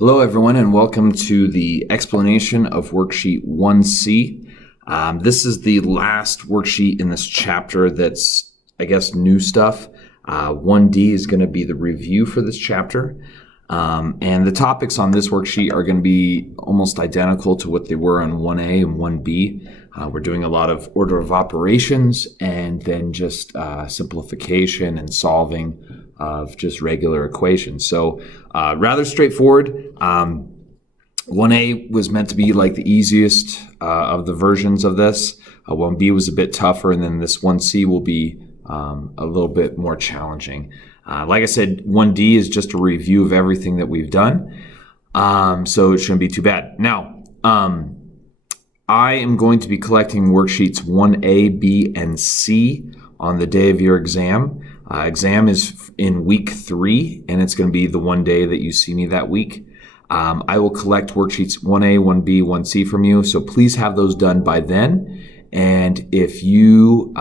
Hello everyone and welcome to the explanation of worksheet 1C. This is the last worksheet in this chapter that's, new stuff. 1D is going to be the review for this chapter. And the topics on this worksheet are going to be almost identical to what they were on 1A and 1B. We're doing a lot of order of operations and then just simplification and solving of just regular equations. So rather straightforward. 1A was meant to be like the easiest of the versions of this. 1B was a bit tougher, and then this 1C will be a little bit more challenging. Like I said, 1D is just a review of everything that we've done, so it shouldn't be too bad. Now, I am going to be collecting worksheets 1A, B, and C on the day of your exam. Exam is in week 3, and it's going to be the one day that you see me that week. I will collect worksheets 1A, 1B, 1C from you, so please have those done by then. And if you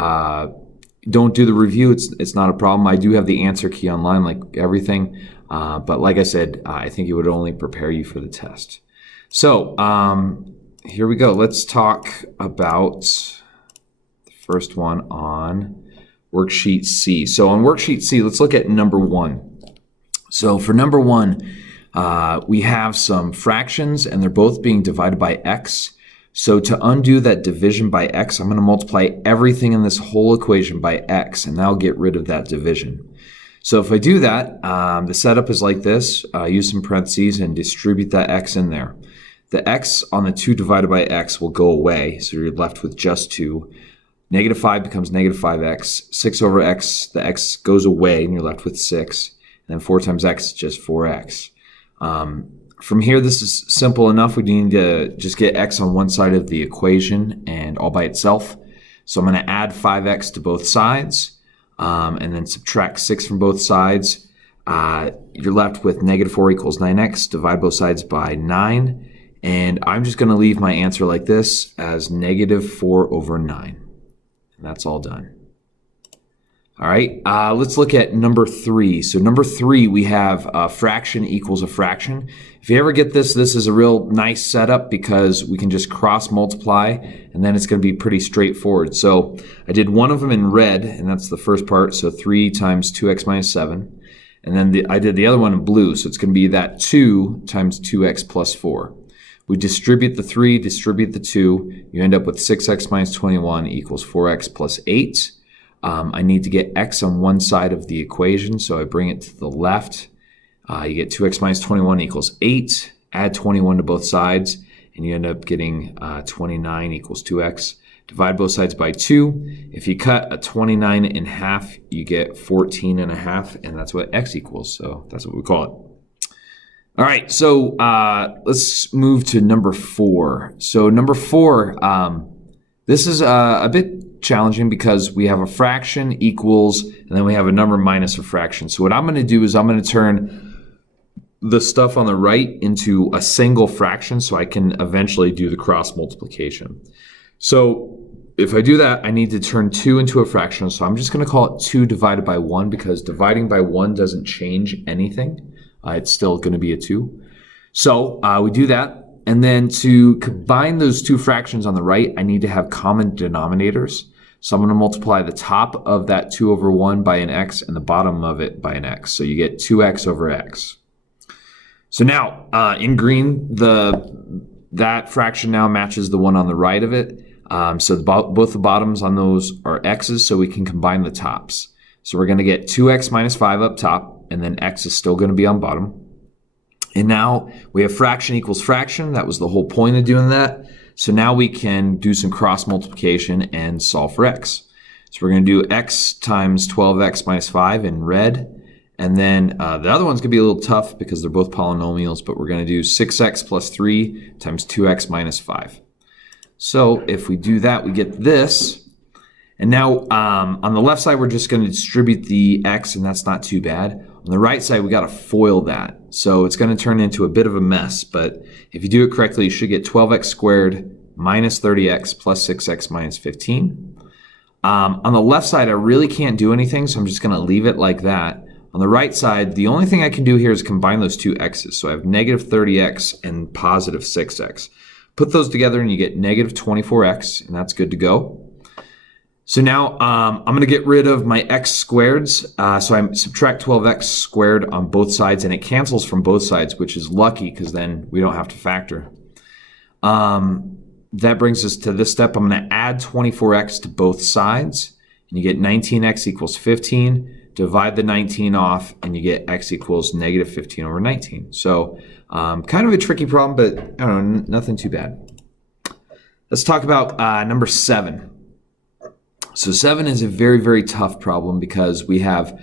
don't do the review, it's not a problem. I do have the answer key online, like everything. But like I said, I think it would only prepare you for the test. So here we go. Let's talk about the first one on worksheet C. So on worksheet C, let's look at number 1. So for number 1, we have some fractions, and they're both being divided by x. So to undo that division by x, I'm going to multiply everything in this whole equation by x, and that'll get rid of that division. So if I do that, the setup is like this. Use some parentheses and distribute that x in there. The x on the 2 divided by x will go away, so you're left with just 2. Negative 5 becomes negative 5x. 6 over x, the x goes away, and you're left with 6. And then 4 times x is just 4x. From here, this is simple enough. We need to just get x on one side of the equation and all by itself. So I'm going to add 5x to both sides and then subtract 6 from both sides. You're left with negative 4 equals 9x. Divide both sides by 9. And I'm just going to leave my answer like this as negative 4 over 9. And that's all done. All right, let's look at number 3. So number 3, we have a fraction equals a fraction. If you ever get this, this is a real nice setup because we can just cross multiply, and then it's going to be pretty straightforward. So I did one of them in red, and that's the first part. So 3 times 2x minus 7. And then I did the other one in blue, so it's going to be that 2 times 2x plus 4. We distribute the 3, distribute the 2. You end up with 6x minus 21 equals 4x plus 8. I need to get x on one side of the equation, so I bring it to the left. You get 2x minus 21 equals 8. Add 21 to both sides, and you end up getting 29 equals 2x. Divide both sides by 2. If you cut a 29 in half, you get 14 and a half, and that's what x equals, so that's what we call it. All right, so let's move to number 4. So number 4, this is a bit challenging because we have a fraction equals, and then we have a number minus a fraction. So what I'm going to do is I'm going to turn the stuff on the right into a single fraction so I can eventually do the cross multiplication. So if I do that, I need to turn 2 into a fraction. So I'm just going to call it 2 divided by 1 because dividing by 1 doesn't change anything. It's still going to be a 2. So we do that. And then to combine those 2 fractions on the right, I need to have common denominators. So I'm going to multiply the top of that 2 over 1 by an x and the bottom of it by an x. So you get 2x over x. So now in green, that fraction now matches the one on the right of it. So both the bottoms on those are x's, so we can combine the tops. So we're going to get 2x minus 5 up top, and then x is still going to be on bottom. And now we have fraction equals fraction. That was the whole point of doing that. So now we can do some cross multiplication and solve for x. So we're going to do x times 12x minus 5 in red. And then the other one's going to be a little tough because they're both polynomials, but we're going to do 6x plus 3 times 2x minus 5. So if we do that, we get this. And now on the left side, we're just going to distribute the x, and that's not too bad. On the right side, we got to FOIL that. So it's going to turn into a bit of a mess, but if you do it correctly, you should get 12x squared minus 30x plus 6x minus 15. On the left side, I really can't do anything, so I'm just going to leave it like that. on the right side, the only thing I can do here is combine those two x's. So I have negative 30x and positive 6x. Put those together and you get negative 24x, and that's good to go. So now I'm going to get rid of my x squareds. So I subtract 12x squared on both sides, and it cancels from both sides, which is lucky because then we don't have to factor. That brings us to this step. I'm going to add 24x to both sides, and you get 19x equals 15. Divide the 19 off, and you get x equals negative 15 over 19. So kind of a tricky problem, but I don't know, nothing too bad. Let's talk about number 7. So 7 is a very, very tough problem because we have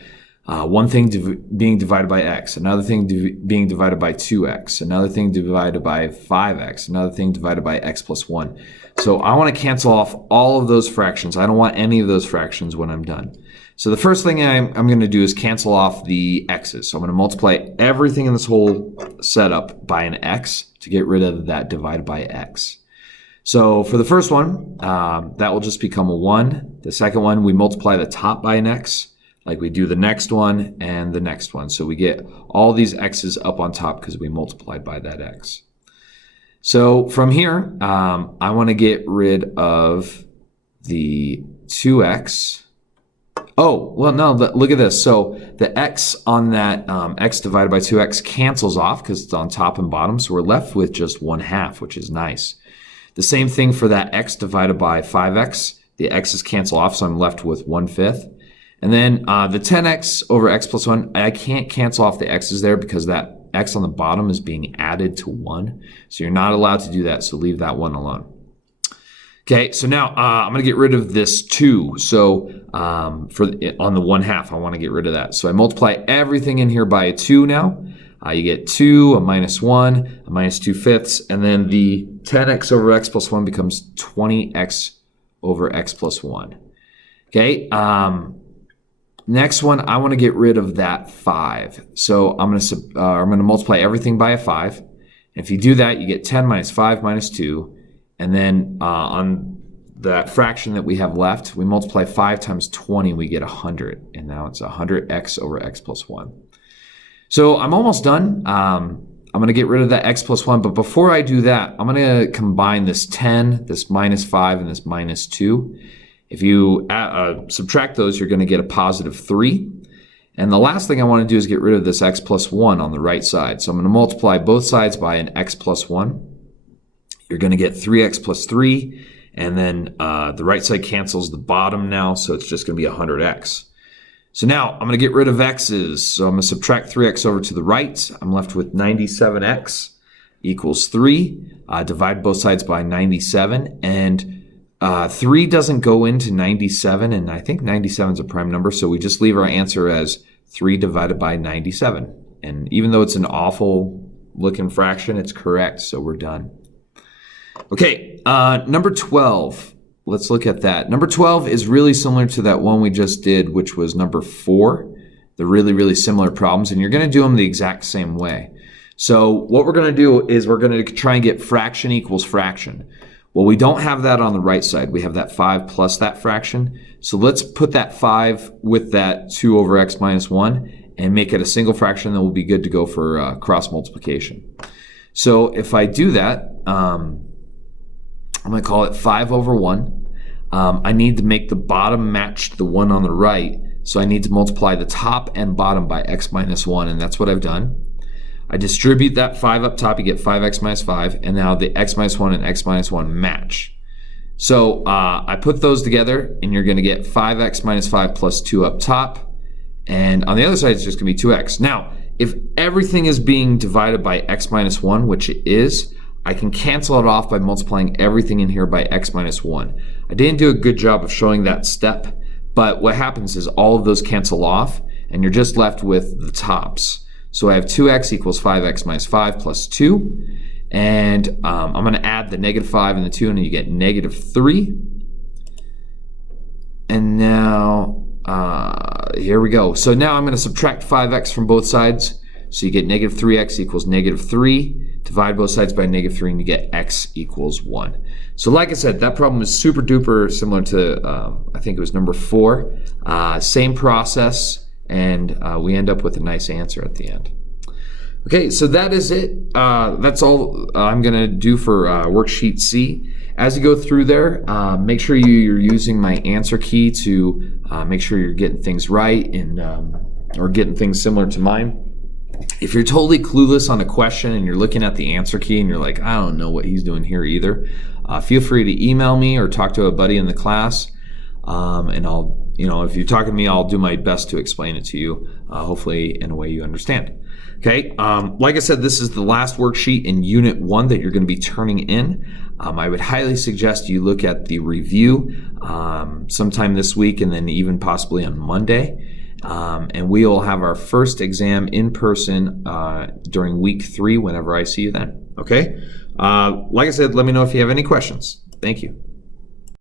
one thing being divided by x, another thing being divided by 2x, another thing divided by 5x, another thing divided by x plus 1. So I want to cancel off all of those fractions. I don't want any of those fractions when I'm done. So the first thing I'm going to do is cancel off the x's. So I'm going to multiply everything in this whole setup by an x to get rid of that divided by x. So for the first one, that will just become a 1. The second one, we multiply the top by an x, like we do the next one and the next one. So we get all these x's up on top because we multiplied by that x. So from here, I want to get rid of the 2x. Oh, well, no, look at this. So the x on that x divided by 2x cancels off because it's on top and bottom. So we're left with just 1/2, which is nice. The same thing for that x divided by 5x. The x's cancel off, so I'm left with 1/5. And then the 10x over x plus 1, I can't cancel off the x's there because that x on the bottom is being added to 1. So you're not allowed to do that, so leave that one alone. Okay, so now I'm going to get rid of this 2. So on the 1/2, I want to get rid of that. So I multiply everything in here by a 2 now. You get 2, a minus 1, a minus 2/5, and then the 10x over x plus 1 becomes 20x over x plus 1. Okay, next one, I want to get rid of that 5. So I'm going to multiply everything by a 5. And if you do that, you get 10 minus 5 minus 2. And then on that fraction that we have left, we multiply 5 times 20, we get 100. And now it's 100x over x plus 1. So I'm almost done. I'm going to get rid of that x plus 1. But before I do that, I'm going to combine this 10, this minus 5, and this minus 2. If you subtract those, you're going to get a positive 3. And the last thing I want to do is get rid of this x plus 1 on the right side. So I'm going to multiply both sides by an x plus 1. You're going to get 3x plus 3. And then the right side cancels the bottom now, so it's just going to be 100x. So now I'm going to get rid of x's. So I'm going to subtract 3x over to the right. I'm left with 97x equals 3. Divide both sides by 97. And 3 doesn't go into 97, and I think 97 is a prime number, so we just leave our answer as 3 divided by 97. And even though it's an awful looking fraction, it's correct, so we're done. Okay, number 12. Let's look at that. Number 12 is really similar to that one we just did, which was number 4. They're really, really similar problems, and you're going to do them the exact same way. So what we're going to do is we're going to try and get fraction equals fraction. Well, we don't have that on the right side. We have that 5 plus that fraction. So let's put that 5 with that 2 over x minus 1 and make it a single fraction that will be good to go for cross multiplication. So if I do that, I'm going to call it 5 over 1. I need to make the bottom match the one on the right. So I need to multiply the top and bottom by x minus 1, and that's what I've done. I distribute that 5 up top, you get 5x minus 5, and now the x minus 1 and x minus 1 match. So I put those together, and you're going to get 5x minus 5 plus 2 up top, and on the other side, it's just going to be 2x. Now, if everything is being divided by x minus 1, which it is, I can cancel it off by multiplying everything in here by x minus 1. I didn't do a good job of showing that step, but what happens is all of those cancel off, and you're just left with the tops. So I have 2x equals 5x minus 5 plus 2. And I'm going to add the negative 5 and the 2, and you get negative 3. And now, here we go. So now I'm going to subtract 5x from both sides. So you get negative 3x equals negative 3. Divide both sides by negative 3, and you get x equals 1. So like I said, that problem is super duper similar to, I think it was number 4. Same process. and we end up with a nice answer at the end. Okay, so that is it. That's all I'm going to do for worksheet C. As you go through there, make sure you're using my answer key to make sure you're getting things right and or getting things similar to mine. If you're totally clueless on a question and you're looking at the answer key and you're like, I don't know what he's doing here either, feel free to email me or talk to a buddy in the class, and I'll, if you're talking to me, I'll do my best to explain it to you, hopefully in a way you understand. Okay, like I said, this is the last worksheet in Unit 1 that you're going to be turning in. I would highly suggest you look at the review sometime this week and then even possibly on Monday. And we will have our first exam in person during week 3 whenever I see you then. Okay, like I said, let me know if you have any questions. Thank you.